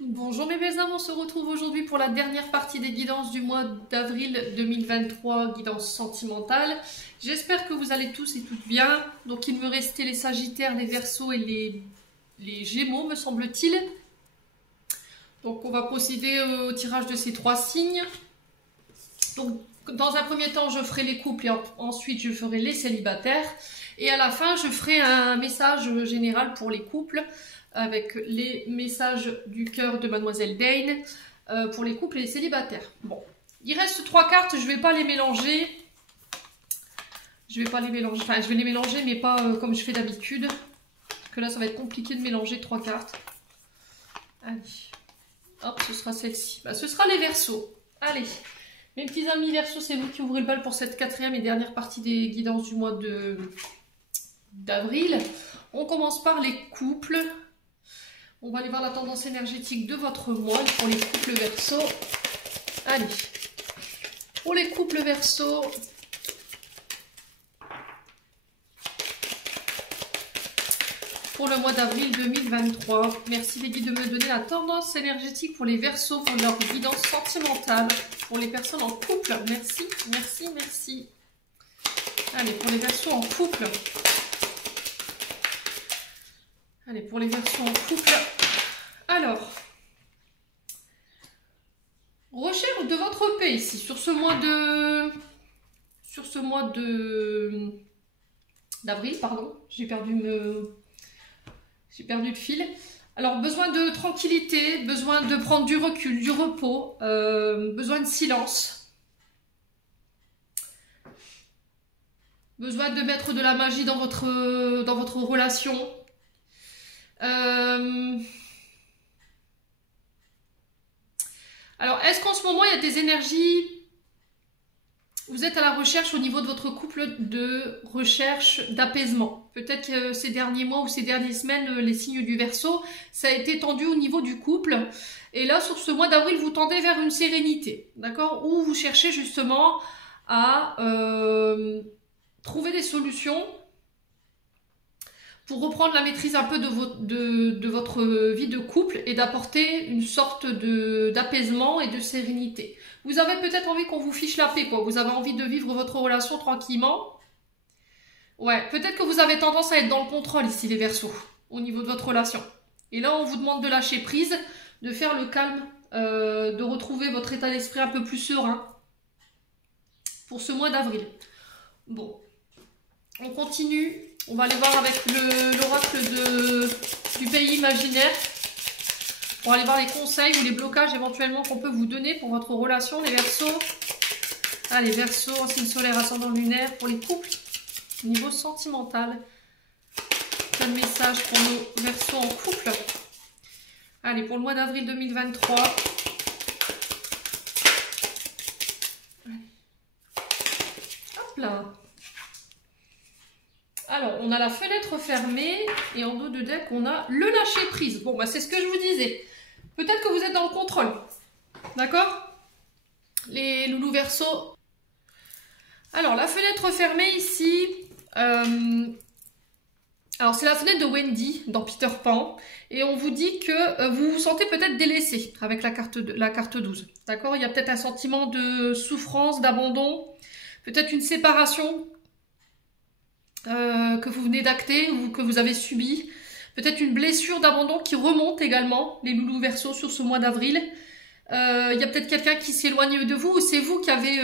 Bonjour mes belles âmes, on se retrouve aujourd'hui pour la dernière partie des guidances du mois d'avril 2023, guidance sentimentale. J'espère que vous allez tous et toutes bien. Donc il me restait les Sagittaires, les Verseaux et les Gémeaux, me semble-t-il. Donc on va procéder au tirage de ces trois signes. Donc dans un premier temps, je ferai les couples et ensuite je ferai les célibataires. Et à la fin, je ferai un message général pour les couples avec les messages du cœur de Mademoiselle Dane pour les couples et les célibataires. Bon, il reste trois cartes, je vais pas les mélanger. Je vais pas les mélanger, enfin je vais les mélanger mais pas comme je fais d'habitude. Parce que là ça va être compliqué de mélanger trois cartes. Allez, hop, ce sera celle-ci. Bah, ce sera les Verseaux. Allez, mes petits amis Verseaux, c'est vous qui ouvrez le bal pour cette quatrième et dernière partie des guidances du mois d'avril. On commence par les couples. On va aller voir la tendance énergétique de votre mois pour les couples Verseaux. Allez, pour les couples Verseaux, pour le mois d'avril 2023. Merci les guides de me donner la tendance énergétique pour les Verseaux, pour leur guidance sentimentale, pour les personnes en couple. Merci, merci, merci. Allez, pour les Verseaux en couple. Allez, pour les Verseaux en couple. Alors, recherche de votre paix ici, sur ce mois d'avril, pardon. J'ai perdu le fil. Alors, besoin de tranquillité, besoin de prendre du recul, du repos, besoin de silence. Besoin de mettre de la magie dans votre relation. Alors, est-ce qu'en ce moment, il y a des énergies... Vous êtes à la recherche au niveau de votre couple de recherche d'apaisement. Peut-être que ces derniers mois ou ces dernières semaines, les signes du Verseau, ça a été tendu au niveau du couple. Et là, sur ce mois d'avril, vous tendez vers une sérénité, d'accord? Où vous cherchez justement à trouver des solutions pour reprendre la maîtrise un peu de votre vie de couple et d'apporter une sorte d'apaisement et de sérénité. Vous avez peut-être envie qu'on vous fiche la paix, quoi. Vous avez envie de vivre votre relation tranquillement. Ouais, peut-être que vous avez tendance à être dans le contrôle ici, les Verseaux, au niveau de votre relation. Et là, on vous demande de lâcher prise, de faire le calme, de retrouver votre état d'esprit un peu plus serein pour ce mois d'avril. Bon, on continue. On va aller voir avec l'oracle du pays imaginaire pour aller voir les conseils ou les blocages éventuellement qu'on peut vous donner pour votre relation, les Verseaux. Allez, Verseaux, en signe solaire, ascendant lunaire, pour les couples, au niveau sentimental. Plein de messages pour nos Verseaux en couple. Allez, pour le mois d'avril 2023. Allez. Hop là. Alors, on a la fenêtre fermée et en dos de deck, on a le lâcher prise. Bon, bah c'est ce que je vous disais. Peut-être que vous êtes dans le contrôle. D'accord? Les loulous Verseaux. Alors, la fenêtre fermée ici. Alors, c'est la fenêtre de Wendy dans Peter Pan. Et on vous dit que vous vous sentez peut-être délaissé avec la carte 12. D'accord? Il y a peut-être un sentiment de souffrance, d'abandon. Peut-être une séparation que vous venez d'acter ou que vous avez subi. Peut-être une blessure d'abandon qui remonte également, les loulous Verseaux, sur ce mois d'avril. Il y a peut-être quelqu'un qui s'éloigne de vous ou c'est vous qui avez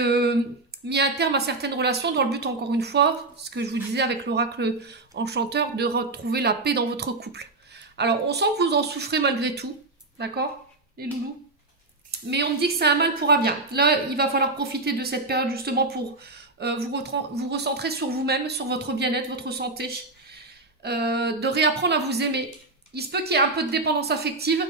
mis un terme à certaines relations dans le but, encore une fois, ce que je vous disais avec l'oracle enchanteur, de retrouver la paix dans votre couple. Alors, on sent que vous en souffrez malgré tout, d'accord, les loulous? Mais on me dit que c'est un mal pour un bien. Là, il va falloir profiter de cette période justement pour vous recentrer sur vous-même, sur votre bien-être, votre santé, de réapprendre à vous aimer. Il se peut qu'il y ait un peu de dépendance affective.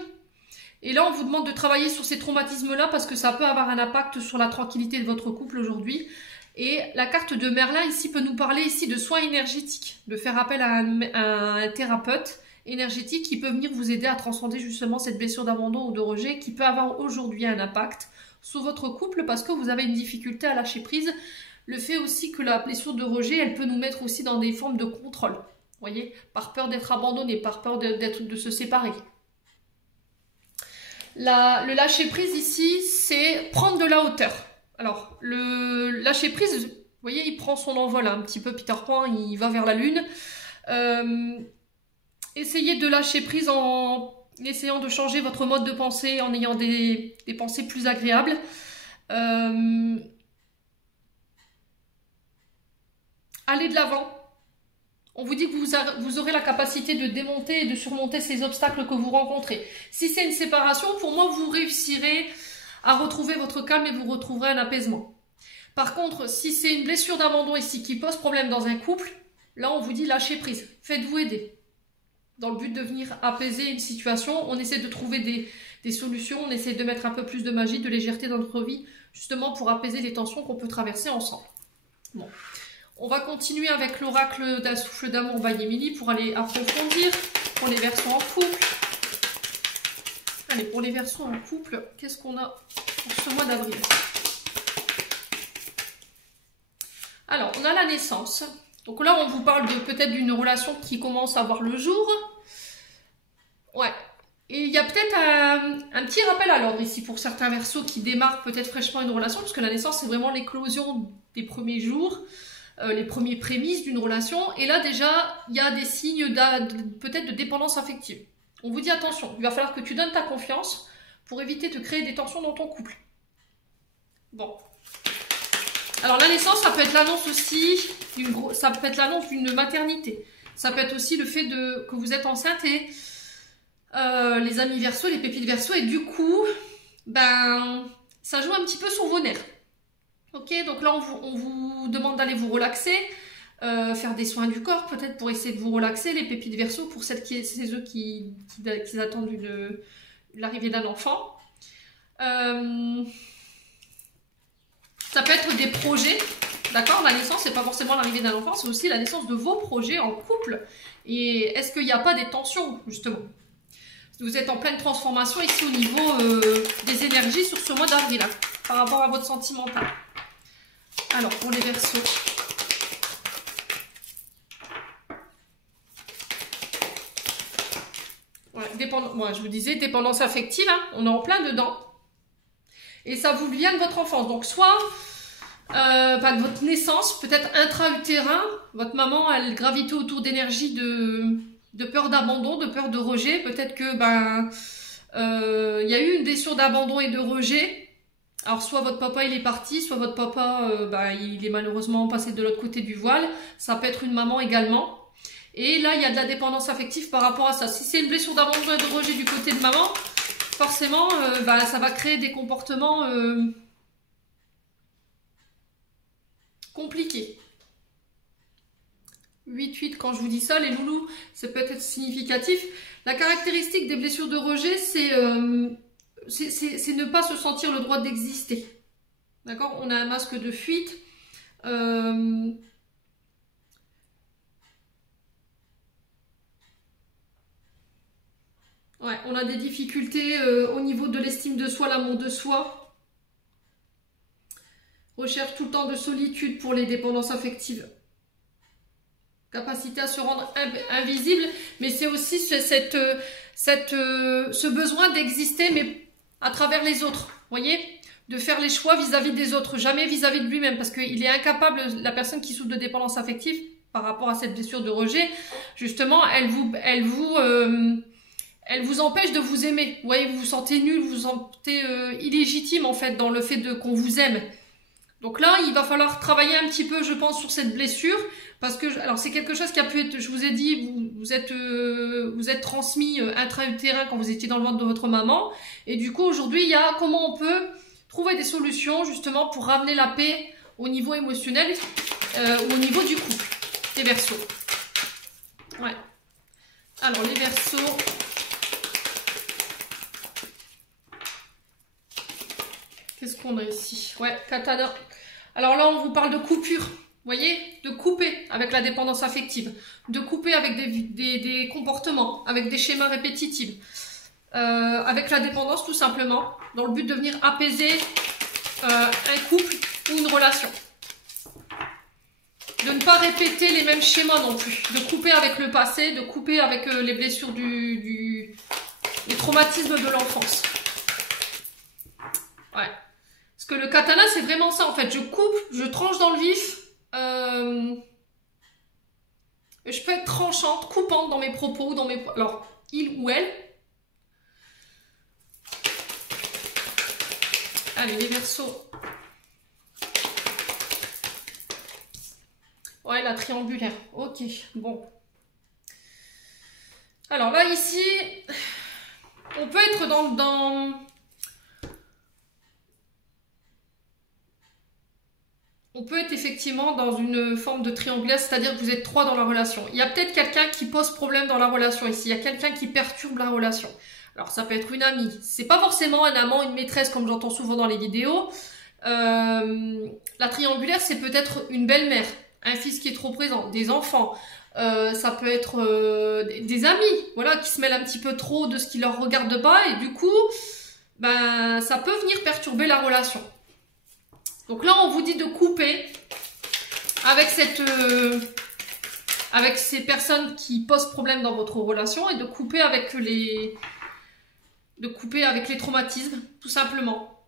Et là, on vous demande de travailler sur ces traumatismes-là parce que ça peut avoir un impact sur la tranquillité de votre couple aujourd'hui. Et la carte de Merlin ici peut nous parler ici de soins énergétiques, de faire appel à un thérapeute énergétique qui peut venir vous aider à transcender justement cette blessure d'abandon ou de rejet qui peut avoir aujourd'hui un impact sur votre couple parce que vous avez une difficulté à lâcher prise. Le fait aussi que la blessure de rejet, elle peut nous mettre aussi dans des formes de contrôle. Vous voyez, par peur d'être abandonné, par peur de se séparer. Le lâcher prise ici, c'est prendre de la hauteur. Alors, le lâcher prise, vous voyez, il prend son envol un petit peu, Peter Pan, il va vers la lune. Essayez de lâcher prise en essayant de changer votre mode de pensée, en ayant des pensées plus agréables. Allez de l'avant. On vous dit que vous aurez la capacité de démonter et de surmonter ces obstacles que vous rencontrez. Si c'est une séparation, pour moi, vous réussirez à retrouver votre calme et vous retrouverez un apaisement. Par contre, si c'est une blessure d'abandon ici qui pose problème dans un couple, là, on vous dit lâchez prise. Faites-vous aider. Dans le but de venir apaiser une situation, on essaie de trouver des solutions, on essaie de mettre un peu plus de magie, de légèreté dans notre vie, justement pour apaiser les tensions qu'on peut traverser ensemble. Bon. On va continuer avec l'oracle d'un souffle d'amour by Emily pour aller approfondir pour les Verseaux en couple. Allez, pour les Verseaux en couple, qu'est-ce qu'on a pour ce mois d'avril? Alors, on a la naissance. Donc là, on vous parle peut-être d'une relation qui commence à voir le jour. Ouais. Et il y a peut-être un petit rappel à l'ordre ici pour certains Verseaux qui démarrent peut-être fraîchement une relation, parce que la naissance, c'est vraiment l'éclosion des premiers jours. Les premiers prémices d'une relation, et là déjà il y a des signes peut-être de dépendance affective. On vous dit attention, il va falloir que tu donnes ta confiance pour éviter de créer des tensions dans ton couple. Bon. Alors la naissance, ça peut être l'annonce aussi, ça peut être l'annonce d'une maternité. Ça peut être aussi le fait que vous êtes enceinte et les amis Verseaux, les pépites Verseaux, et du coup, ben ça joue un petit peu sur vos nerfs. Ok, donc là on vous demande d'aller vous relaxer, faire des soins du corps peut-être pour essayer de vous relaxer, les pépites Verseaux pour c'est eux qui attendent l'arrivée d'un enfant. Ça peut être des projets, d'accord? La naissance, c'est pas forcément l'arrivée d'un enfant, c'est aussi la naissance de vos projets en couple. Et est-ce qu'il n'y a pas des tensions justement? Vous êtes en pleine transformation ici au niveau des énergies sur ce mois d'avril, hein, par rapport à votre sentimental. Alors, pour les Verseaux. Ouais, je vous disais, dépendance affective, hein, on est en plein dedans. Et ça vous vient de votre enfance. Donc, soit de votre naissance, peut-être intra-utérin, votre maman, elle gravitait autour d'énergie de peur d'abandon, de peur de rejet. Peut-être que y a eu une blessure d'abandon et de rejet. Alors soit votre papa il est parti, soit votre papa il est malheureusement passé de l'autre côté du voile. Ça peut être une maman également. Et là il y a de la dépendance affective par rapport à ça. Si c'est une blessure d'abandon et de rejet du côté de maman, forcément ça va créer des comportements compliqués. 8-8, quand je vous dis ça, les loulous, ça peut être significatif. La caractéristique des blessures de rejet, c'est ne pas se sentir le droit d'exister. D'accord? On a un masque de fuite. Ouais, on a des difficultés au niveau de l'estime de soi, l'amour de soi. Recherche tout le temps de solitude pour les dépendances affectives. Capacité à se rendre invisible, mais c'est aussi ce besoin d'exister, mais à travers les autres, voyez, de faire les choix vis-à-vis des autres, jamais vis-à-vis de lui-même, parce qu'il est incapable, la personne qui souffre de dépendance affective, par rapport à cette blessure de rejet, justement, elle vous empêche de vous aimer. Vous voyez, vous vous sentez nul, vous vous sentez illégitime, en fait, dans le fait qu'on vous aime. Donc là, il va falloir travailler un petit peu, je pense, sur cette blessure, parce que, alors c'est quelque chose qui a pu être, je vous ai dit, vous êtes transmis intra-utérin quand vous étiez dans le ventre de votre maman, et du coup, aujourd'hui, il y a comment on peut trouver des solutions, justement, pour ramener la paix au niveau émotionnel, ou au niveau du couple, les Verseaux. Ouais. Alors, les Verseaux... Qu'est-ce qu'on a ici? Ouais, katana. Alors là, on vous parle de coupure. Vous voyez? De couper avec la dépendance affective. De couper avec des comportements, avec des schémas répétitifs. Avec la dépendance, tout simplement. Dans le but de venir apaiser un couple ou une relation. De ne pas répéter les mêmes schémas non plus. De couper avec le passé, de couper avec les blessures les traumatismes de l'enfance. katana, c'est vraiment ça, en fait. Je coupe, je tranche dans le vif. Je peux être tranchante, coupante dans mes propos, dans mes... Alors, il ou elle. Allez, les Verseaux. Ouais, la triangulaire. Ok, bon. Alors là, ici, on peut être on peut être effectivement dans une forme de triangulaire, c'est-à-dire que vous êtes 3 dans la relation. Il y a peut-être quelqu'un qui pose problème dans la relation ici. Il y a quelqu'un qui perturbe la relation. Alors ça peut être une amie. C'est pas forcément un amant, une maîtresse comme j'entends souvent dans les vidéos. La triangulaire, c'est peut-être une belle-mère, un fils qui est trop présent, des enfants. Ça peut être des amis, voilà, qui se mêlent un petit peu trop de ce qui leur regarde pas et du coup, ben, ça peut venir perturber la relation. Donc là, on vous dit de couper avec avec ces personnes qui posent problème dans votre relation et de couper avec les traumatismes, tout simplement.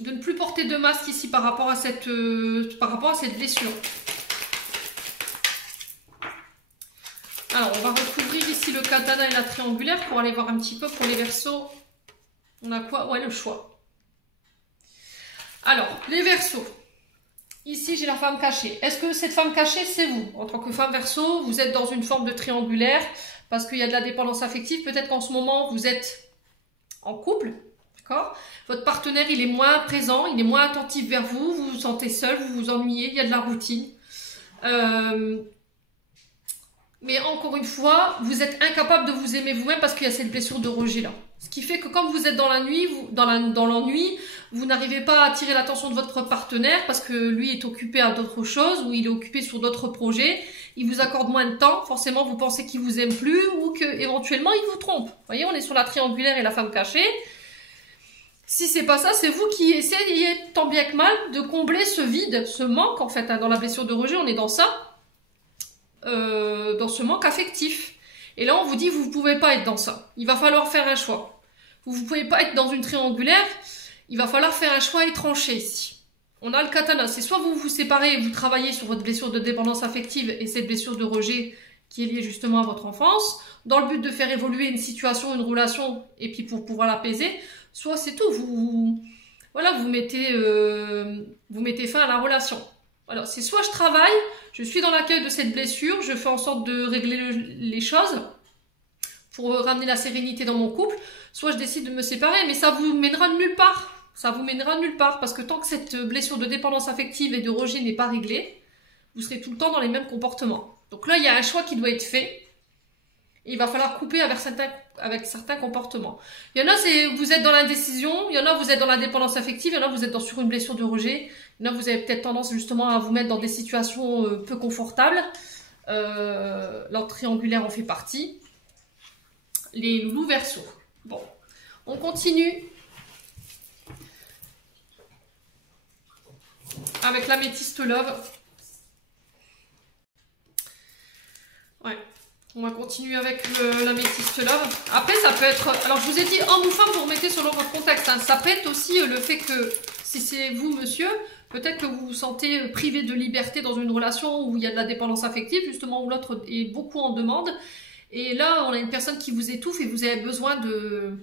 De ne plus porter de masque ici par rapport à cette blessure. Alors, on va recouvrir ici le katana et la triangulaire pour aller voir un petit peu pour les Verseaux. On a quoi? Ouais, le choix. Alors, les Verseaux. Ici, j'ai la femme cachée. Est-ce que cette femme cachée, c'est vous? En tant que femme Verseau, vous êtes dans une forme de triangulaire parce qu'il y a de la dépendance affective. Peut-être qu'en ce moment, vous êtes en couple. D'accord? Votre partenaire, il est moins présent, il est moins attentif vers vous. Vous vous sentez seul, vous vous ennuyez, il y a de la routine. Mais encore une fois, vous êtes incapable de vous aimer vous-même parce qu'il y a cette blessure de rejet-là. Ce qui fait que quand vous êtes dans la nuit, dans l'ennui, vous n'arrivez pas à attirer l'attention de votre partenaire parce que lui est occupé à d'autres choses ou il est occupé sur d'autres projets. Il vous accorde moins de temps. Forcément, vous pensez qu'il vous aime plus ou qu'éventuellement, il vous trompe. Vous voyez, on est sur la triangulaire et la femme cachée. Si c'est pas ça, c'est vous qui essayez tant bien que mal de combler ce vide, ce manque en fait. Dans la blessure de rejet, on est dans ça. Dans ce manque affectif. Et là, on vous dit, vous ne pouvez pas être dans ça. Il va falloir faire un choix. Vous ne pouvez pas être dans une triangulaire. Il va falloir faire un choix et trancher ici. On a le katana. C'est soit vous vous séparez et vous travaillez sur votre blessure de dépendance affective et cette blessure de rejet qui est liée justement à votre enfance, dans le but de faire évoluer une situation, une relation, et puis pour pouvoir l'apaiser. Soit c'est tout. Vous mettez fin à la relation. Alors, c'est soit je travaille, je suis dans l'accueil de cette blessure, je fais en sorte de régler les choses pour ramener la sérénité dans mon couple, soit je décide de me séparer, mais ça vous mènera nulle part. Ça vous mènera nulle part, parce que tant que cette blessure de dépendance affective et de rejet n'est pas réglée, vous serez tout le temps dans les mêmes comportements. Donc là, il y a un choix qui doit être fait, et il va falloir couper avec certains comportements. Il y en a, vous êtes dans l'indécision, il y en a, vous êtes dans la dépendance affective, il y en a, vous êtes sur une blessure de rejet, il y en a, vous avez peut-être tendance justement à vous mettre dans des situations peu confortables. L'ordre triangulaire en fait partie. Les loulous Verseaux. Bon, on continue avec l'améthyste love. Ouais. On va continuer avec l'améthyste love. Après, ça peut être... Alors, je vous ai dit, homme ou femme, vous remettez selon votre contexte. Hein. Ça peut être aussi le fait que, si c'est vous, monsieur, peut-être que vous vous sentez privé de liberté dans une relation où il y a de la dépendance affective, justement, où l'autre est beaucoup en demande. Et là, on a une personne qui vous étouffe et vous avez besoin de...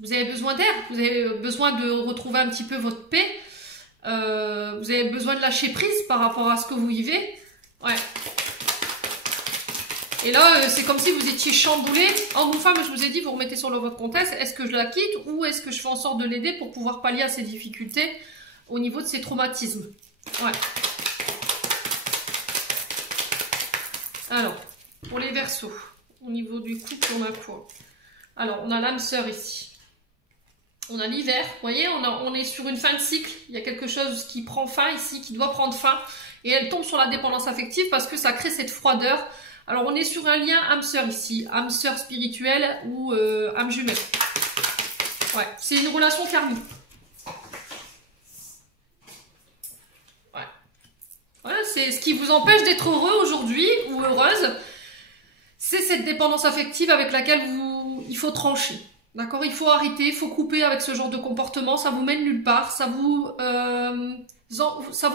Vous avez besoin d'air. Vous avez besoin de retrouver un petit peu votre paix. Vous avez besoin de lâcher prise par rapport à ce que vous vivez. Ouais. Et là, c'est comme si vous étiez chamboulé. Homme ou femme, je vous ai dit, vous remettez sur votre contexte. Est-ce que je la quitte ou est-ce que je fais en sorte de l'aider pour pouvoir pallier à ses difficultés au niveau de ses traumatismes? Ouais. Alors, pour les Verseaux, au niveau du couple, on a quoi? Alors, on a l'âme sœur ici. On a l'hiver. Vous voyez, on est sur une fin de cycle. Il y a quelque chose qui prend fin ici, qui doit prendre fin. Et elle tombe sur la dépendance affective parce que ça crée cette froideur. Alors, on est sur un lien âme-sœur ici, âme-sœur spirituelle ou âme jumelle. Ouais, c'est une relation karmique. Ouais. Voilà, c'est ce qui vous empêche d'être heureux aujourd'hui ou heureuse. C'est cette dépendance affective avec laquelle il faut trancher. D'accord? Il faut arrêter, il faut couper avec ce genre de comportement. Ça vous mène nulle part. Ça vous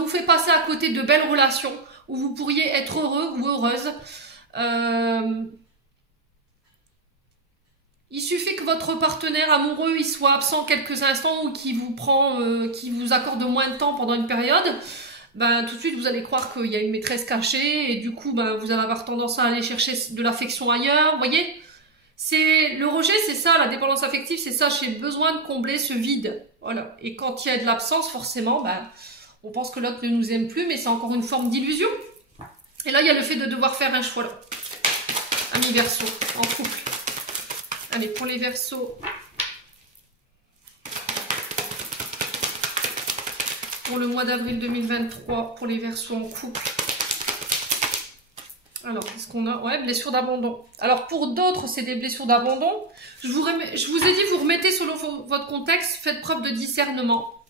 fait passer à côté de belles relations où vous pourriez être heureux ou heureuse. Il suffit que votre partenaire amoureux il soit absent quelques instants ou qu'il vous accorde moins de temps pendant une période, ben tout de suite vous allez croire qu'il y a une maîtresse cachée et du coup ben vous allez avoir tendance à aller chercher de l'affection ailleurs. Vous voyez, c'est le rejet, c'est ça, la dépendance affective, c'est ça. J'ai besoin de combler ce vide. Voilà. Et quand il y a de l'absence, forcément, ben on pense que l'autre ne nous aime plus, mais c'est encore une forme d'illusion. Et là, il y a le fait de devoir faire un choix là. Amis Verseau, en couple. Allez, pour les Verseaux, pour le mois d'avril 2023, pour les Verseaux en couple. Alors, qu'est-ce qu'on a? Ouais, blessures d'abandon. Alors, pour d'autres, c'est des blessures d'abandon. Je vous ai dit, vous remettez selon votre contexte, faites preuve de discernement.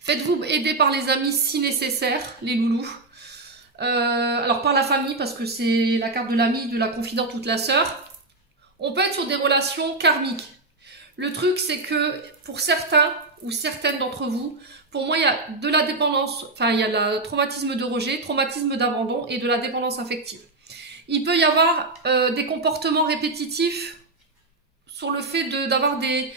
Faites-vous aider par les amis si nécessaire, les loulous. Alors, par la famille, parce que c'est la carte de l'ami, de la confidente ou de la sœur. On peut être sur des relations karmiques. Le truc, c'est que pour certains ou certaines d'entre vous, pour moi, il y a de la dépendance, enfin, il y a le traumatisme de rejet, traumatisme d'abandon et de la dépendance affective. Il peut y avoir des comportements répétitifs sur le fait d'avoir des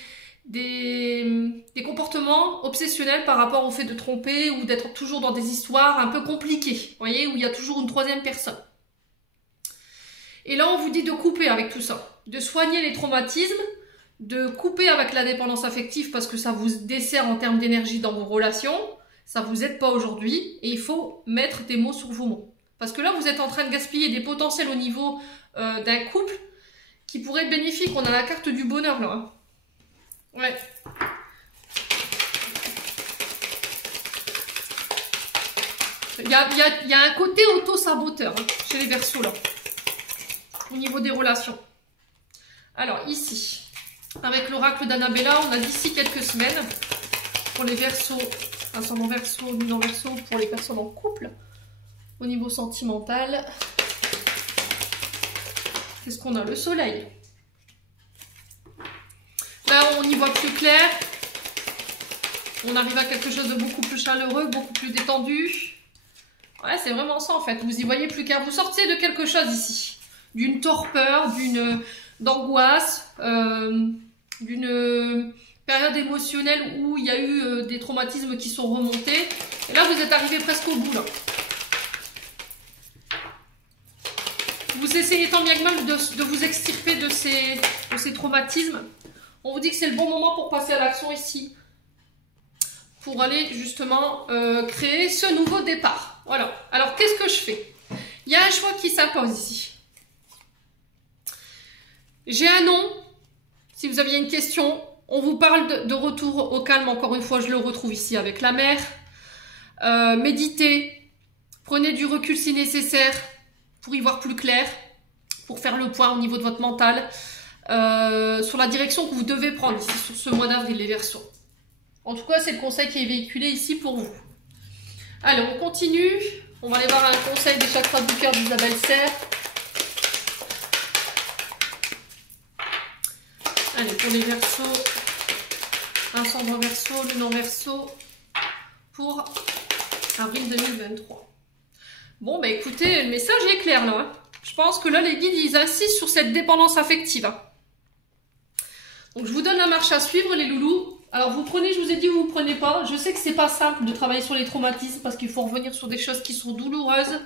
comportements obsessionnels par rapport au fait de tromper ou d'être toujours dans des histoires un peu compliquées, vous voyez, où il y a toujours une troisième personne. Et là, on vous dit de couper avec tout ça, de soigner les traumatismes, de couper avec la dépendance affective parce que ça vous dessert en termes d'énergie dans vos relations, ça vous aide pas aujourd'hui et il faut mettre des mots sur vos mots. Parce que là, vous êtes en train de gaspiller des potentiels au niveau d'un couple qui pourrait être bénéfique. On a la carte du bonheur là. Hein. Ouais. Il y a un côté auto-saboteur hein, chez les Verseaux là. Au niveau des relations. Alors ici, avec l'oracle d'Annabella, on a d'ici quelques semaines pour les Verseaux, ascendant Verseau, luminant Verseau, pour les personnes en couple. Au niveau sentimental, qu'est-ce qu'on a? Le soleil. Là, on y voit plus clair. On arrive à quelque chose de beaucoup plus chaleureux, beaucoup plus détendu. Ouais, c'est vraiment ça en fait. Vous y voyez plus clair. Vous sortez de quelque chose ici. D'une torpeur, d'angoisse, d'une période émotionnelle où il y a eu des traumatismes qui sont remontés. Et là, vous êtes arrivé presque au bout. Là. Vous essayez tant bien que mal de vous extirper de ces traumatismes. On vous dit que c'est le bon moment pour passer à l'action ici. Pour aller justement créer ce nouveau départ. Voilà. Alors, qu'est-ce que je fais? Il y a un choix qui s'impose ici. J'ai un nom, si vous aviez une question, on vous parle de retour au calme, encore une fois je le retrouve ici avec la mer. Méditez, prenez du recul si nécessaire pour y voir plus clair, pour faire le point au niveau de votre mental, sur la direction que vous devez prendre ici sur ce mois d'avril les Verseaux. En tout cas c'est le conseil qui est véhiculé ici pour vous. Allez on continue, on va aller voir un conseil des chakras du cœur d'Isabelle Serre. Allez, pour les Verseaux, ascendant Verseau, luminant Verseau, pour avril 2023. Bon, bah écoutez, le message est clair là. Hein. Je pense que là, les guides, ils insistent sur cette dépendance affective. Hein. Donc, je vous donne la marche à suivre, les loulous. Alors, vous prenez, je vous ai dit, vous ne prenez pas. Je sais que c'est pas simple de travailler sur les traumatismes parce qu'il faut revenir sur des choses qui sont douloureuses.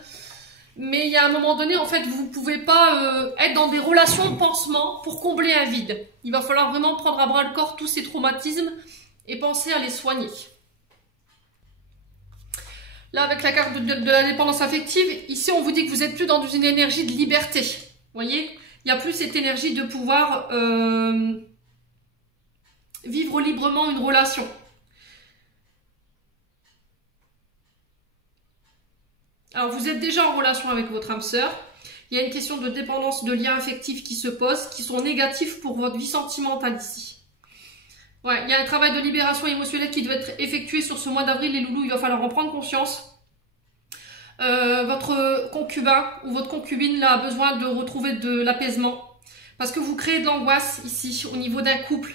Mais il y a un moment donné, en fait, vous ne pouvez pas être dans des relations de pansement pour combler un vide. Il va falloir vraiment prendre à bras le corps tous ces traumatismes et penser à les soigner. Là, avec la carte de la dépendance affective, ici, on vous dit que vous n'êtes plus dans une énergie de liberté. Vous voyez? Il n'y a plus cette énergie de pouvoir vivre librement une relation. Alors, vous êtes déjà en relation avec votre âme sœur. Il y a une question de dépendance, de lien affectif qui se pose, qui sont négatifs pour votre vie sentimentale ici. Ouais, il y a un travail de libération émotionnelle qui doit être effectué sur ce mois d'avril, les loulous. Il va falloir en prendre conscience. Votre concubin ou votre concubine là, a besoin de retrouver de l'apaisement. Parce que vous créez de l'angoisse ici, au niveau d'un couple.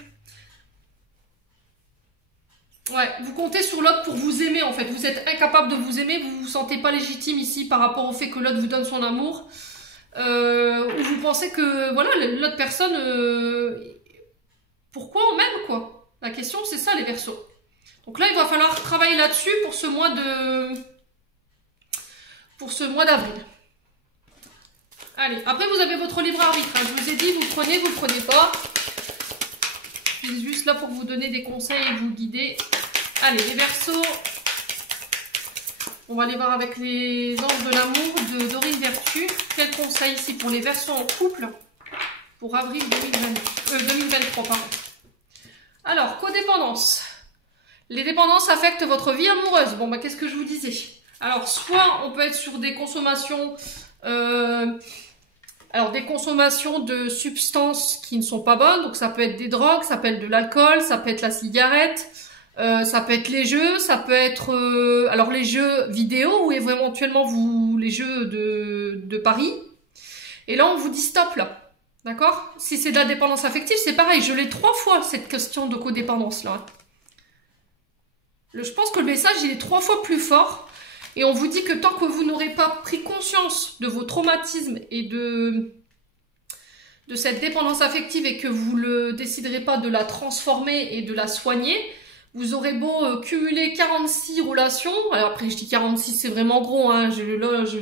Ouais, vous comptez sur l'autre pour vous aimer en fait. Vous êtes incapable de vous aimer, vous vous sentez pas légitime ici par rapport au fait que l'autre vous donne son amour. Ou vous pensez que voilà, l'autre personne, pourquoi on m'aime quoi? La question c'est ça les Verseaux. Donc là il va falloir travailler là-dessus pour ce mois d'avril. Allez, après vous avez votre libre arbitre. Hein. Je vous ai dit, vous prenez pas. Je suis juste là pour vous donner des conseils et vous guider. Allez, les Verseaux. On va aller voir avec les anges de l'amour de Dorine Vertu. Quel conseil ici pour les Verseaux en couple pour avril 2023, pardon. Alors, codépendance. Les dépendances affectent votre vie amoureuse. Bon, bah, qu'est-ce que je vous disais? Alors, soit on peut être sur des consommations... Alors, des consommations de substances qui ne sont pas bonnes. Donc, ça peut être des drogues, ça peut être de l'alcool, ça peut être la cigarette, ça peut être les jeux, ça peut être... alors, les jeux vidéo ou éventuellement les jeux de paris. Et là, on vous dit stop, là. D'accord? Si c'est de la dépendance affective, c'est pareil. Je l'ai 3 fois, cette question de codépendance, là. Je pense que le message, il est 3 fois plus fort. Et on vous dit que tant que vous n'aurez pas pris conscience de vos traumatismes et de cette dépendance affective et que vous ne déciderez pas de la transformer et de la soigner, vous aurez beau cumuler 46 relations. Alors après, je dis 46, c'est vraiment gros. Hein,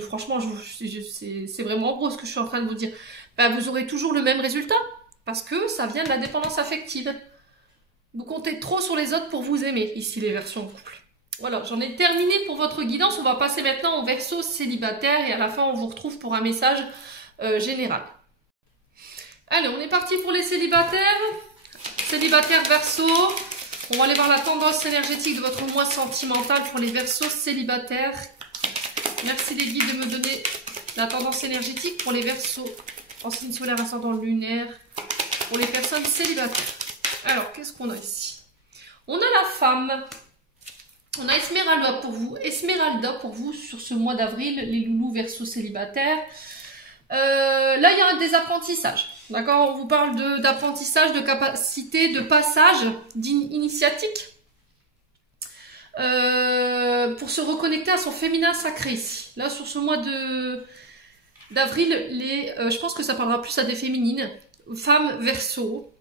franchement, c'est vraiment gros ce que je suis en train de vous dire. Ben, vous aurez toujours le même résultat parce que ça vient de la dépendance affective. Vous comptez trop sur les autres pour vous aimer, ici les Verseaux en couple. Voilà, j'en ai terminé pour votre guidance. On va passer maintenant au Verseau célibataire et à la fin, on vous retrouve pour un message général. Allez, on est parti pour les célibataires. Célibataires Verseau. On va aller voir la tendance énergétique de votre mois sentimental pour les Verseaux célibataires. Merci les guides de me donner la tendance énergétique pour les Verseaux en signe solaire ascendant lunaire pour les personnes célibataires. Alors, qu'est-ce qu'on a ici? On a la femme. On a Esmeralda pour vous sur ce mois d'avril, les loulous Verseau célibataires. Là, il y a des apprentissages. D'accord? On vous parle d'apprentissage, de capacité, de passage, d'initiatique. Pour se reconnecter à son féminin sacré ici. Là, sur ce mois d'avril, je pense que ça parlera plus à des féminines. Femmes Verseau,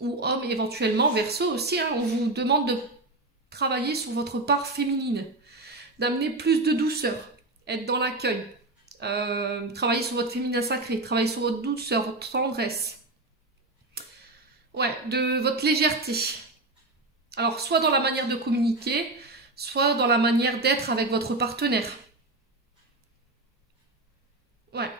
ou hommes éventuellement Verseau aussi. Hein, on vous demande de travailler sur votre part féminine, d'amener plus de douceur, être dans l'accueil, travailler sur votre féminin sacré, travailler sur votre douceur, votre tendresse, ouais, de votre légèreté. Alors, soit dans la manière de communiquer, soit dans la manière d'être avec votre partenaire. Ouais.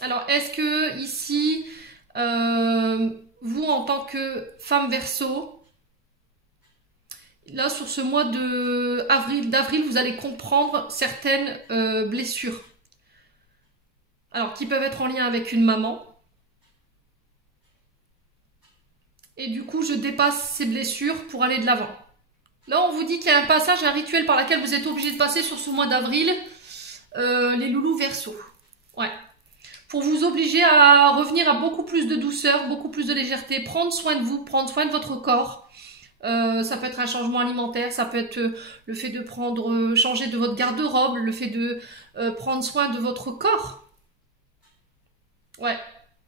Alors, est-ce que ici, vous en tant que femme Verseau, là sur ce mois d'avril, vous allez comprendre certaines blessures. Alors, qui peuvent être en lien avec une maman. Et du coup, je dépasse ces blessures pour aller de l'avant. Là, on vous dit qu'il y a un passage, un rituel par lequel vous êtes obligé de passer sur ce mois d'avril, les loulous Verseau. Ouais. Pour vous obliger à revenir à beaucoup plus de douceur, beaucoup plus de légèreté, prendre soin de vous, prendre soin de votre corps. Ça peut être un changement alimentaire, ça peut être le fait de changer de votre garde-robe, le fait de prendre soin de votre corps. Ouais,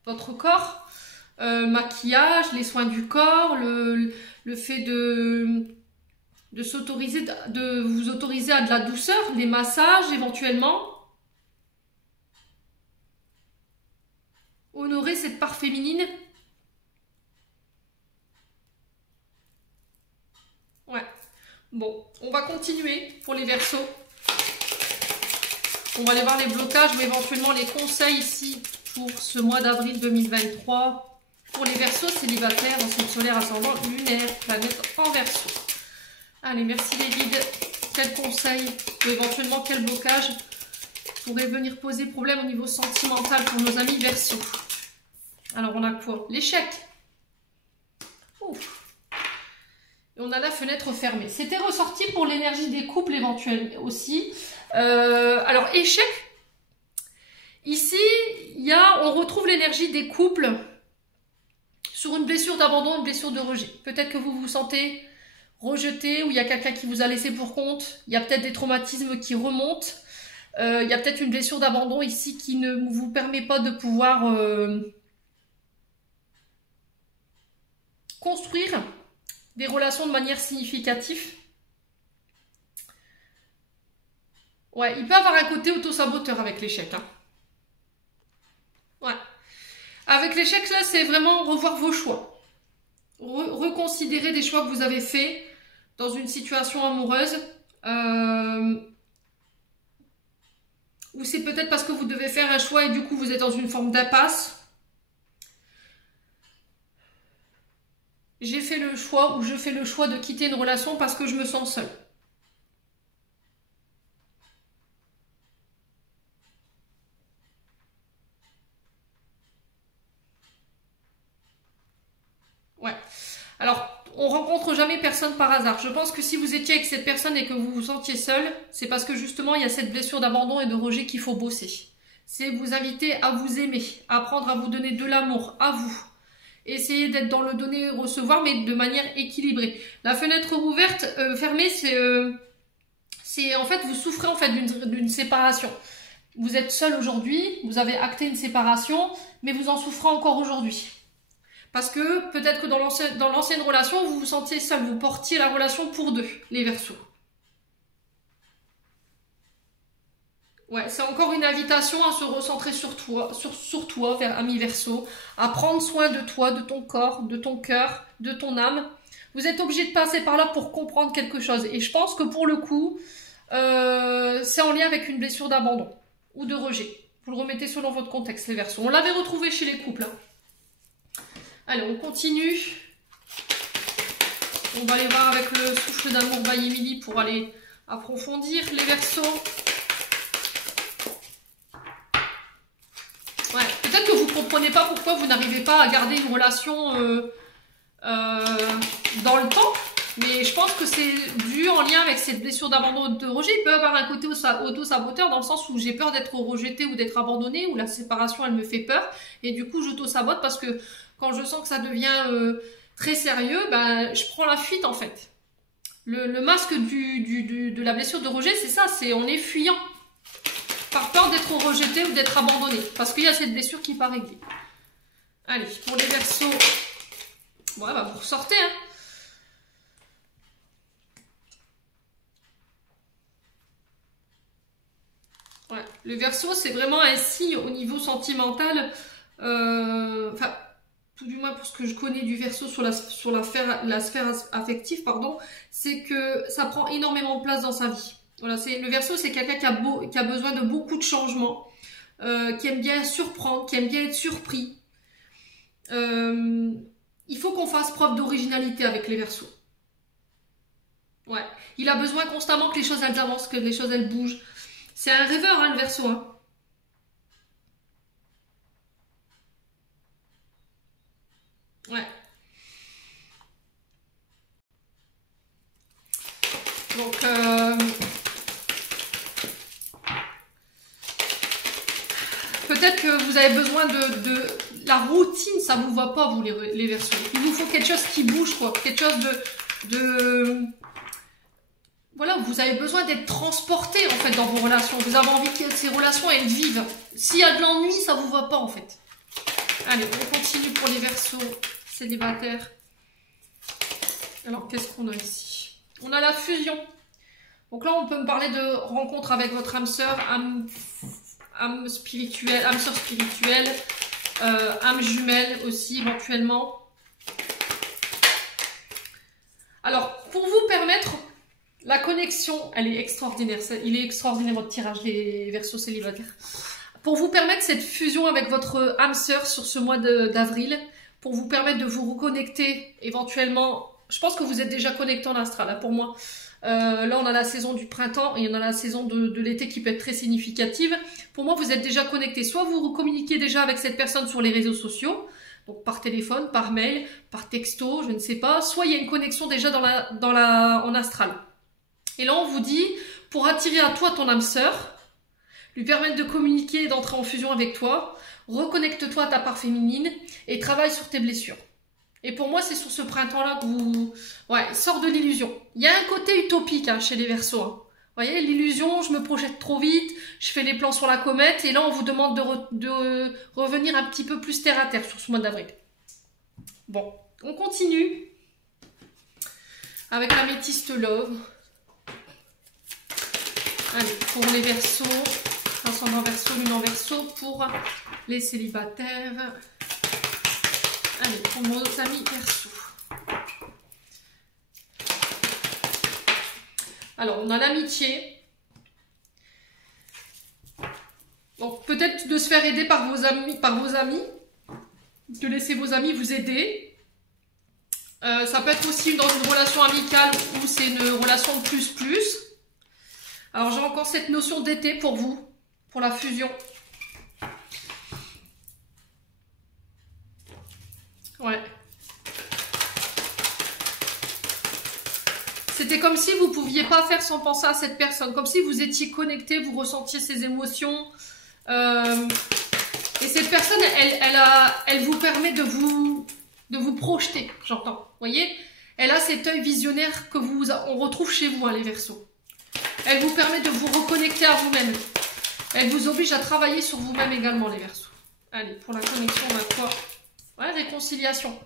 votre corps, maquillage, les soins du corps, le fait de vous autoriser à de la douceur, les massages éventuellement. Honorer cette part féminine. Ouais. Bon, on va continuer pour les Verseaux. On va aller voir les blocages ou éventuellement les conseils ici pour ce mois d'avril 2023. Pour les Verseaux célibataires en signe solaire ascendant lunaire, planète en Verseau. Allez, merci les guides. Quel conseil ou éventuellement quel blocage pourrait venir poser problème au niveau sentimental pour nos amis Verseau? Alors, on a quoi? L'échec. Et on a la fenêtre fermée. C'était ressorti pour l'énergie des couples éventuellement aussi. Alors, échec. Ici, on retrouve l'énergie des couples sur une blessure d'abandon, une blessure de rejet. Peut-être que vous vous sentez rejeté, ou il y a quelqu'un qui vous a laissé pour compte. Il y a peut-être des traumatismes qui remontent. Il y a peut-être une blessure d'abandon ici qui ne vous permet pas de pouvoir construire des relations de manière significative. Ouais, il peut avoir un côté auto-saboteur avec l'échec. Hein. Ouais. Avec l'échec, là, c'est vraiment revoir vos choix. Reconsidérer des choix que vous avez faits dans une situation amoureuse. Ou c'est peut-être parce que vous devez faire un choix et du coup vous êtes dans une forme d'impasse. J'ai fait le choix, ou je fais le choix de quitter une relation parce que je me sens seule. Ouais. Alors, on rencontre jamais personne par hasard. Je pense que si vous étiez avec cette personne et que vous vous sentiez seul, c'est parce que justement il y a cette blessure d'abandon et de rejet qu'il faut bosser. C'est vous inviter à vous aimer, apprendre à vous donner de l'amour, à vous. Essayez d'être dans le donner et recevoir, mais de manière équilibrée. La fenêtre ouverte, fermée, c'est en fait, vous souffrez en fait d'une séparation. Vous êtes seul aujourd'hui, vous avez acté une séparation, mais vous en souffrez encore aujourd'hui. Parce que peut-être que dans l'ancienne relation, vous vous sentiez seul, vous portiez la relation pour deux, les Verseaux. Ouais, c'est encore une invitation à se recentrer sur toi, vers ami Verseau, à prendre soin de toi, de ton corps, de ton cœur, de ton âme. Vous êtes obligé de passer par là pour comprendre quelque chose. Et je pense que pour le coup, c'est en lien avec une blessure d'abandon ou de rejet. Vous le remettez selon votre contexte, les Verseaux. On l'avait retrouvé chez les couples. Hein. Allez, on continue. On va aller voir avec le souffle d'amour by Emily pour aller approfondir les Verseaux. Ouais, peut-être que vous ne comprenez pas pourquoi vous n'arrivez pas à garder une relation dans le temps, mais je pense que c'est dû en lien avec cette blessure d'abandon de rejet. Il peut avoir un côté auto-saboteur dans le sens où j'ai peur d'être rejetée ou d'être abandonnée, ou la séparation elle me fait peur, et du coup j'auto-sabote parce que quand je sens que ça devient très sérieux, ben, je prends la fuite en fait. Le masque de la blessure de rejet, c'est ça, on est fuyant. Par peur d'être rejeté ou d'être abandonné. Parce qu'il y a cette blessure qui n'est pas réglée. Allez, pour les Verseaux. Ouais, bah vous ressortez, hein. Ouais, le Verseau, c'est vraiment un signe au niveau sentimental. Enfin, tout du moins pour ce que je connais du Verseau sur la sphère affective, pardon, c'est que ça prend énormément de place dans sa vie. Voilà, le Verseau, c'est quelqu'un qui a besoin de beaucoup de changements, qui aime bien surprendre, qui aime bien être surpris. Il faut qu'on fasse preuve d'originalité avec les Verseaux. Ouais, il a besoin constamment que les choses elles avancent, que les choses elles bougent. C'est un rêveur, hein, le Verseau. Hein. Ouais. Donc, peut-être que vous avez besoin de la routine, ça vous va pas, vous, les Verseaux. Il vous faut quelque chose qui bouge, quoi. Quelque chose de... Voilà, vous avez besoin d'être transporté, en fait, dans vos relations. Vous avez envie que ces relations, elles vivent. S'il y a de l'ennui, ça vous va pas, en fait. Allez, on continue pour les Verseaux célibataires. Alors, qu'est-ce qu'on a ici? On a la fusion. Donc là, on peut me parler de rencontre avec votre âme sœur, âme spirituelle, âme sœur spirituelle, âme jumelle aussi, éventuellement. Alors, pour vous permettre, la connexion, elle est extraordinaire. Il est extraordinaire, votre tirage, les Verseaux célibataires. Pour vous permettre cette fusion avec votre âme sœur sur ce mois d'avril, pour vous permettre de vous reconnecter éventuellement. Je pense que vous êtes déjà connecté en astral, là, pour moi. Là, on a la saison du printemps et on a la saison de l'été qui peut être très significative. Pour moi, vous êtes déjà connecté. Soit vous communiquez déjà avec cette personne sur les réseaux sociaux. Donc par téléphone, par mail, par texto, je ne sais pas. Soit il y a une connexion déjà en astral. Et là, on vous dit, pour attirer à toi ton âme sœur, lui permettre de communiquer et d'entrer en fusion avec toi, reconnecte-toi à ta part féminine et travaille sur tes blessures. Et pour moi, c'est sur ce printemps-là que vous... Ouais, sors de l'illusion. Il y a un côté utopique hein, chez les Verseaux. Hein. Vous voyez, l'illusion, je me projette trop vite, je fais les plans sur la comète, et là, on vous demande de revenir un petit peu plus terre à terre sur ce mois d'avril. Bon, on continue avec l'améthyste love. Allez, pour les Verseaux, ascendant Verseau, lune en Verseau, pour les célibataires. Allez, pour nos amis Verseaux. Alors, on a l'amitié. Donc, peut-être de se faire aider par vos amis, de laisser vos amis vous aider. Ça peut être aussi dans une relation amicale ou c'est une relation plus. Alors, j'ai encore cette notion d'été pour vous, pour la fusion. Ouais. C'était comme si vous ne pouviez pas faire sans penser à cette personne. Comme si vous étiez connecté, vous ressentiez ses émotions. Et cette personne, elle vous permet de vous projeter, j'entends. Vous voyez? Elle a cet œil visionnaire que on retrouve chez vous, hein, les Verseaux. Elle vous permet de vous reconnecter à vous-même. Elle vous oblige à travailler sur vous-même également, les Verseaux. Allez, pour la connexion, on a quoi? Ouais, réconciliation. Vous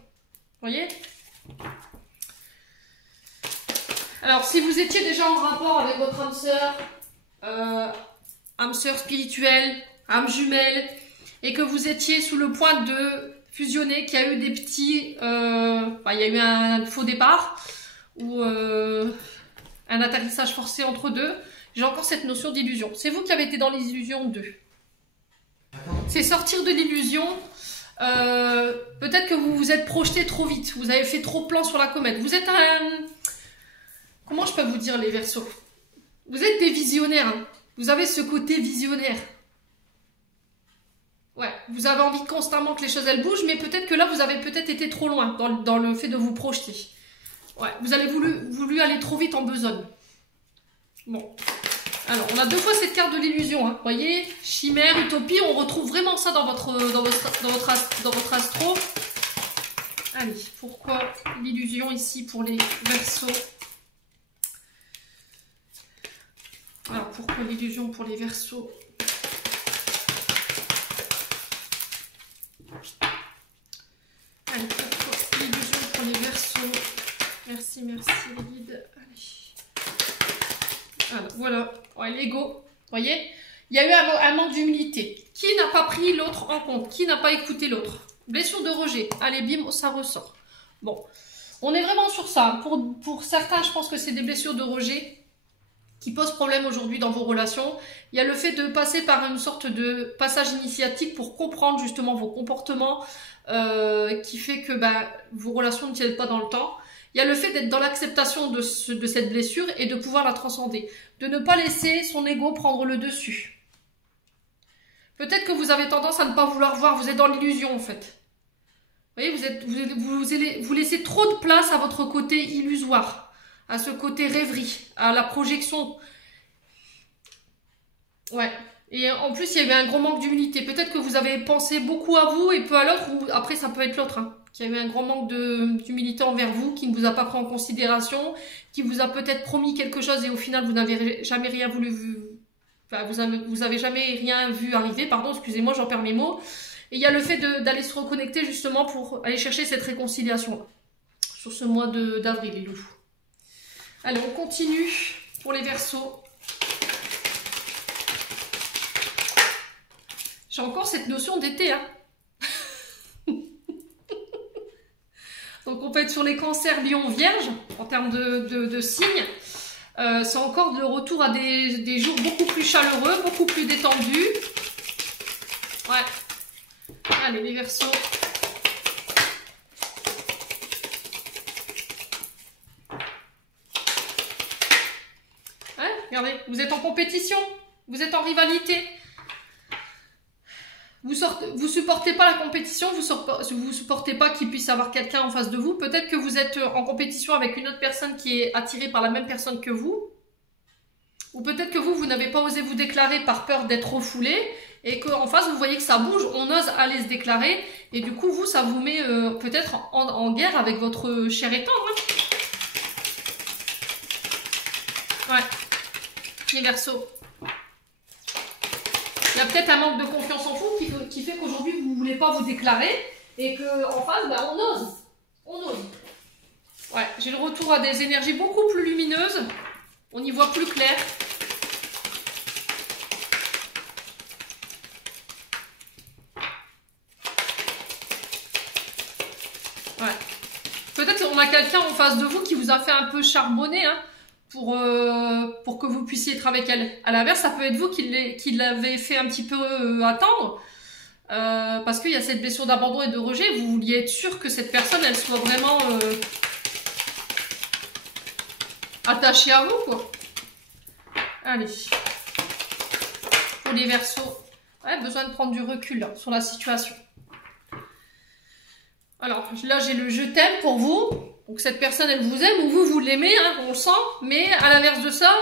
voyez? Alors, si vous étiez déjà en rapport avec votre âme sœur spirituelle, âme jumelle, et que vous étiez sous le point de fusionner, qu'il y a eu des petits... il y a eu un faux départ, ou un atterrissage forcé entre deux, j'ai encore cette notion d'illusion. C'est vous qui avez été dans l'illusion 2. C'est sortir de l'illusion... peut-être que vous vous êtes projeté trop vite, vous avez fait trop plan sur la comète. Vous êtes un... Comment je peux vous dire, les Verseaux? Vous êtes des visionnaires. Hein. Vous avez ce côté visionnaire. Ouais, vous avez envie constamment que les choses elles bougent, mais peut-être que là, vous avez peut-être été trop loin dans le fait de vous projeter. Ouais, vous avez voulu aller trop vite en besogne. Bon. Alors, on a deux fois cette carte de l'illusion. Hein. Vous voyez, chimère, utopie, on retrouve vraiment ça dans votre astro. Allez, pourquoi l'illusion ici pour les Verseaux? Alors, pourquoi l'illusion pour les Verseaux? Allez, pourquoi l'illusion pour les Verseaux? Merci, les guides. Allez. Alors, voilà. Ouais, l'ego. Vous voyez? Il y a eu un manque d'humilité. Qui n'a pas pris l'autre en compte? Qui n'a pas écouté l'autre? Blessure de rejet. Allez, bim, ça ressort. Bon. On est vraiment sur ça. Pour certains, je pense que c'est des blessures de rejet qui posent problème aujourd'hui dans vos relations. Il y a le fait de passer par une sorte de passage initiatique pour comprendre justement vos comportements qui fait que vos relations ne tiennent pas dans le temps. Il y a le fait d'être dans l'acceptation de cette blessure et de pouvoir la transcender. De ne pas laisser son ego prendre le dessus. Peut-être que vous avez tendance à ne pas vouloir voir, vous êtes dans l'illusion en fait. Vous voyez, vous laissez trop de place à votre côté illusoire, à ce côté rêverie, à la projection. Ouais. Et en plus, il y a eu un gros manque d'humilité. Peut-être que vous avez pensé beaucoup à vous et peu à l'autre, ou après ça peut être l'autre, hein, qui a eu un grand manque d'humilité envers vous, qui ne vous a pas pris en considération, qui vous a peut-être promis quelque chose et au final vous n'avez jamais rien voulu, enfin vous avez jamais rien vu arriver, pardon, excusez-moi, j'en perds mes mots. Et il y a le fait d'aller se reconnecter justement pour aller chercher cette réconciliation sur ce mois d'avril, les loups. Allez, on continue pour les Verseaux. J'ai encore cette notion d'été, hein. Donc on peut être sur les cancers, lion, vierge, en termes de signes. C'est encore le retour à des jours beaucoup plus chaleureux, beaucoup plus détendus. Ouais. Allez, les Verseaux. Ouais, regardez, vous êtes en compétition, vous êtes en rivalité. Vous supportez pas la compétition, vous supportez pas qu'il puisse avoir quelqu'un en face de vous. Peut-être que vous êtes en compétition avec une autre personne qui est attirée par la même personne que vous. Ou peut-être que vous n'avez pas osé vous déclarer par peur d'être refoulé. Et qu'en face, vous voyez que ça bouge, on ose aller se déclarer. Et du coup, vous, ça vous met peut-être en guerre avec votre cher et tendre. Hein. Ouais. Les Verseaux. Il y a peut-être un manque de confiance en vous qui fait qu'aujourd'hui, vous ne voulez pas vous déclarer. Et qu'en face, bah, on ose. On ose. Ouais, j'ai le retour à des énergies beaucoup plus lumineuses. On y voit plus clair. Ouais. Peut-être qu'on a quelqu'un en face de vous qui vous a fait un peu charbonner hein, pour que vous puissiez être avec elle. À l'inverse, ça peut être vous qui l'avez fait un petit peu attendre. Parce qu'il y a cette blessure d'abandon et de rejet. Vous vouliez être sûr que cette personne, elle soit vraiment attachée à vous, quoi. Allez. Pour les Verseaux. Ouais, besoin de prendre du recul là, sur la situation. Alors, là, j'ai le « je t'aime » pour vous. Donc, cette personne, elle vous aime ou vous l'aimez, hein, on le sent. Mais à l'inverse de ça,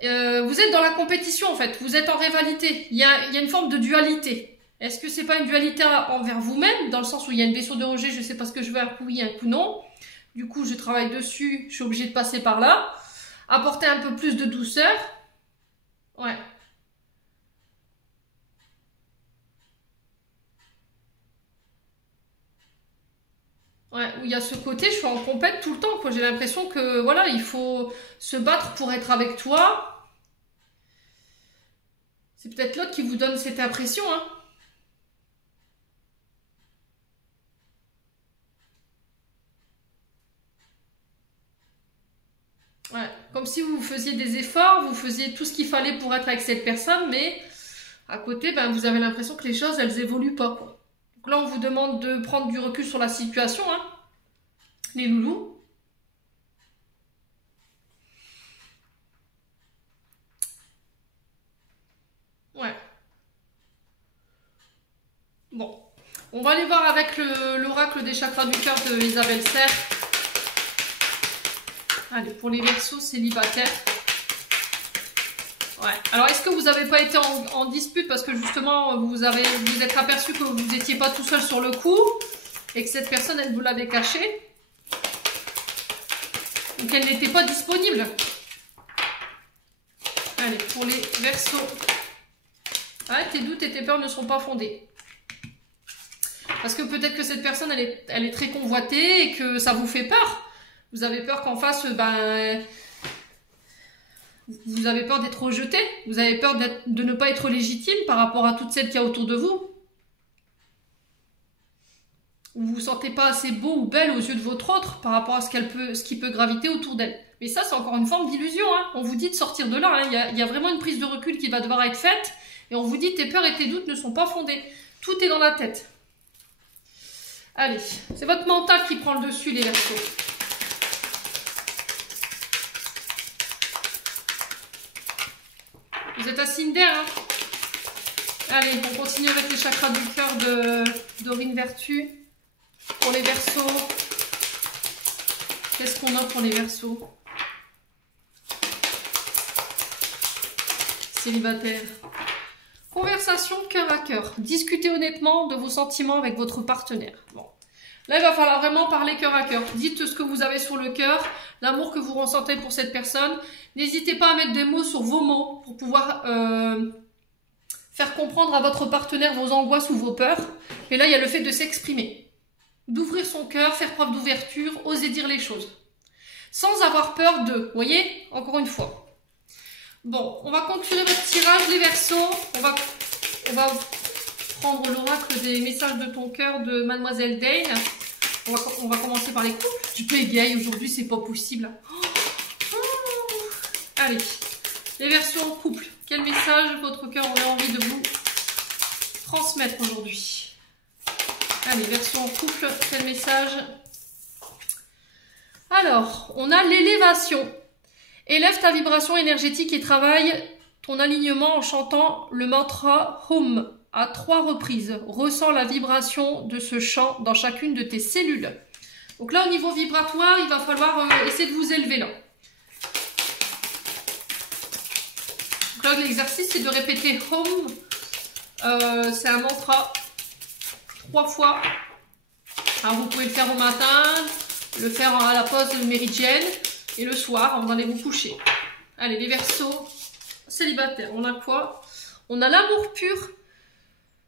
vous êtes dans la compétition, en fait. Vous êtes en rivalité. Il y a une forme de dualité. Est-ce que c'est pas une dualité envers vous-même, dans le sens où il y a une blessure de rejet, je sais pas ce que je veux, un coup oui, un coup non. Du coup, je travaille dessus, je suis obligée de passer par là. Apporter un peu plus de douceur. Ouais. Ouais, où il y a ce côté, je suis en compète tout le temps, quoi. J'ai l'impression que, voilà, il faut se battre pour être avec toi. C'est peut-être l'autre qui vous donne cette impression, hein. Ouais, comme si vous faisiez des efforts, vous faisiez tout ce qu'il fallait pour être avec cette personne, mais à côté, ben, vous avez l'impression que les choses, elles évoluent pas, quoi. Donc là, on vous demande de prendre du recul sur la situation, hein, les loulous. Ouais. Bon. On va aller voir avec l'oracle des chakras du cœur de Isabelle Serre. Allez, pour les Verseaux célibataires. Ouais. Alors, est-ce que vous n'avez pas été en dispute parce que justement, vous êtes aperçu que vous n'étiez pas tout seul sur le coup et que cette personne, elle vous l'avait caché? Donc, elle n'était pas disponible. Allez, pour les Verseaux. Ouais, tes doutes et tes peurs ne sont pas fondés. Parce que peut-être que cette personne, elle est très convoitée et que ça vous fait peur. Vous avez peur qu'en face, ben, vous avez peur d'être rejeté. Vous avez peur de ne pas être légitime par rapport à toutes celles qu'il y a autour de vous. Vous vous sentez pas assez beau ou belle aux yeux de votre autre par rapport à ce qui peut graviter autour d'elle. Mais ça, c'est encore une forme d'illusion. Hein. On vous dit de sortir de là. Hein. Il y a vraiment une prise de recul qui va devoir être faite. Et on vous dit tes peurs et tes doutes ne sont pas fondés. Tout est dans la tête. Allez, c'est votre mental qui prend le dessus, les Verseaux. Vous êtes à signe d'air, hein. Allez, on continue avec les chakras du cœur de Dorine Vertu. Pour les Verseaux. Qu'est-ce qu'on a pour les Verseaux? Célibataire. Conversation cœur à cœur. Discutez honnêtement de vos sentiments avec votre partenaire. Bon. Là, il va falloir vraiment parler cœur à cœur. Dites ce que vous avez sur le cœur, l'amour que vous ressentez pour cette personne. N'hésitez pas à mettre des mots sur vos mots pour pouvoir faire comprendre à votre partenaire vos angoisses ou vos peurs. Et là, il y a le fait de s'exprimer. D'ouvrir son cœur, faire preuve d'ouverture, oser dire les choses. Sans avoir peur de, vous voyez, encore une fois. Bon, on va conclure votre tirage, les Verseaux. On va prendre l'oracle des messages de ton cœur de Mademoiselle Dane. On va commencer par les couples. Tu peux égayer aujourd'hui, c'est pas possible. Allez, les Verseaux en couple. Quel message votre cœur aurait envie de vous transmettre aujourd'hui? Allez, Verseaux en couple, quel message? Alors, on a l'élévation. Élève ta vibration énergétique et travaille ton alignement en chantant le mantra Hum à 3 reprises. Ressens la vibration de ce chant dans chacune de tes cellules. Donc là, au niveau vibratoire, il va falloir essayer de vous élever là. Donc là, l'exercice, c'est de répéter Home. C'est un mantra 3 fois. Alors, vous pouvez le faire au matin, le faire à la pause méridienne et le soir avant d'aller vous coucher. Allez, les Verseaux célibataires, on a quoi? On a l'amour pur.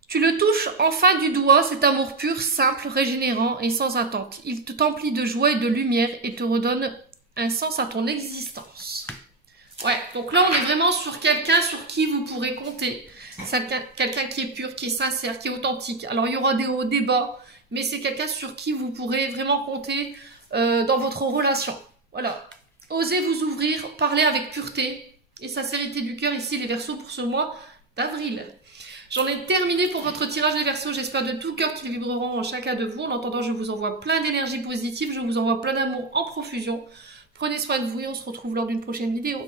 Tu le touches enfin du doigt, cet amour pur, simple, régénérant et sans attente. Il te t'emplit de joie et de lumière et te redonne un sens à ton existence. Ouais, donc là, on est vraiment sur quelqu'un sur qui vous pourrez compter. C'est quelqu'un qui est pur, qui est sincère, qui est authentique. Alors, il y aura des hauts, des bas, mais c'est quelqu'un sur qui vous pourrez vraiment compter dans votre relation. Voilà. Osez vous ouvrir, parler avec pureté et sincérité du cœur ici, les Verseaux, pour ce mois d'avril. J'en ai terminé pour votre tirage des Verseaux. J'espère de tout cœur qu'ils vibreront en chacun de vous. En attendant, je vous envoie plein d'énergie positive. Je vous envoie plein d'amour en profusion. Prenez soin de vous et on se retrouve lors d'une prochaine vidéo.